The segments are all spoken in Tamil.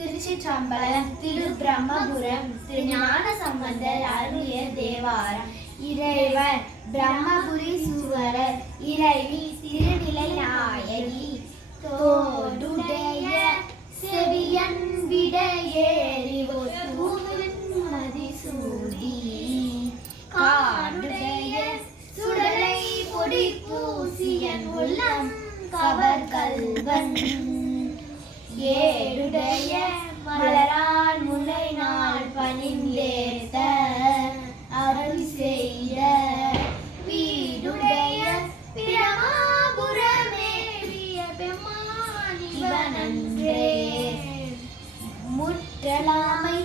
திருச்சிற்றம்பலம் திரு பிரம்மபுரம் திரு ஞான சம்பந்தர் அருளிய தேவாரம். இறைவர் பிரம்மபுரி சுவரர் இறைவி திருநிலை நாயகி. தோடுடைய செவியன் விடையேறி மதி சூடி. காடுடைய சுடலை பொடி பூசியன் உள்ளம் கவர் கல்வன். ஏடுடைய மலரான் முல்லை நாள் பணிந்தேத்த அருள் செய்த வீடுடைய பிரமாபுரமேறிய பெம்மானிவனன்றே முற்றலாமை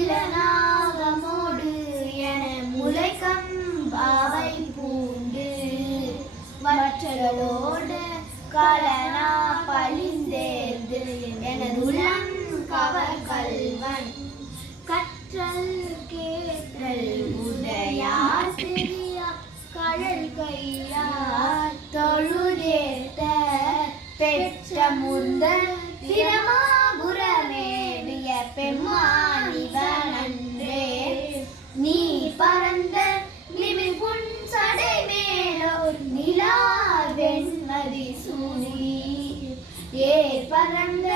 இளநாகமோடு என முளைக்கம் பாவை பூண்டு. வற்றலோடு கலனா எனது கவர் கல்வன் கற்றல் கேற்றல் உடையார் சிறியா கடல் கையார் தொழுதேத்த பெற்ற முந்த பிரமாபுரமேவிய பெம்மானிவனன்றே நீ பறந்த நிமிர் புன் சடை மேலோர் நிலா வெண்மதி சூடி ஏ பறந்த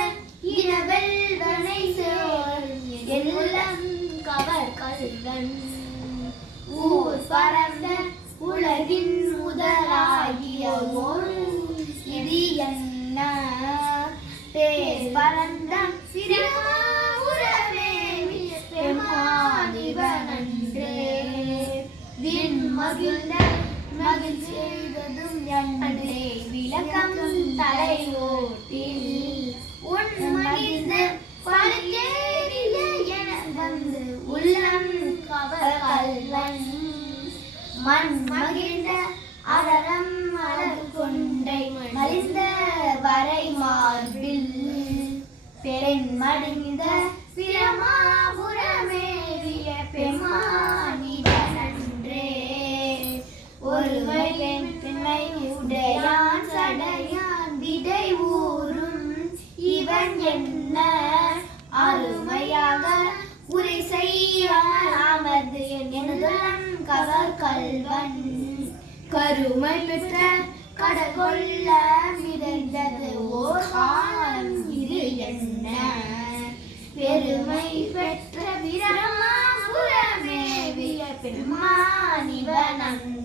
கவர் ஊர் பரந்த உலகின் முதலாகிய இது என்ன? பேர் பரந்த சிறுமாவுரமே பெருமானிவனன்றே மகிழ்ந்த மகிழ் விளக்கம் தலை ஓட்டி மண் மகிழ்ந்த அதரம் மலர் கொண்டை மலிந்த வரை மார்பில் பெண் மடிந்த பிரமாபுரமேவிய பெம்மானிவனன்றே ஒருவை பெண் பெண்ணை உடையான் சடையான் விடை ஊறும். இவன் என்ன அருமையாக உரை செய்ய அமர்ந்து என் அவர் கல்வன். கருமை பெற்ற கடற்கொள்ள மிதந்தது ஓர் காலம் இது என்ன? பெருமை பெற்ற பிரமாபுரமேவிய பெருமானிவனந்தே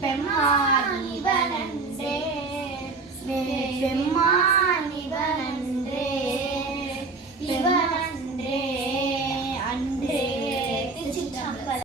പെമ്മാനിവനന്റെ പെമ്മാനിവനന്റെ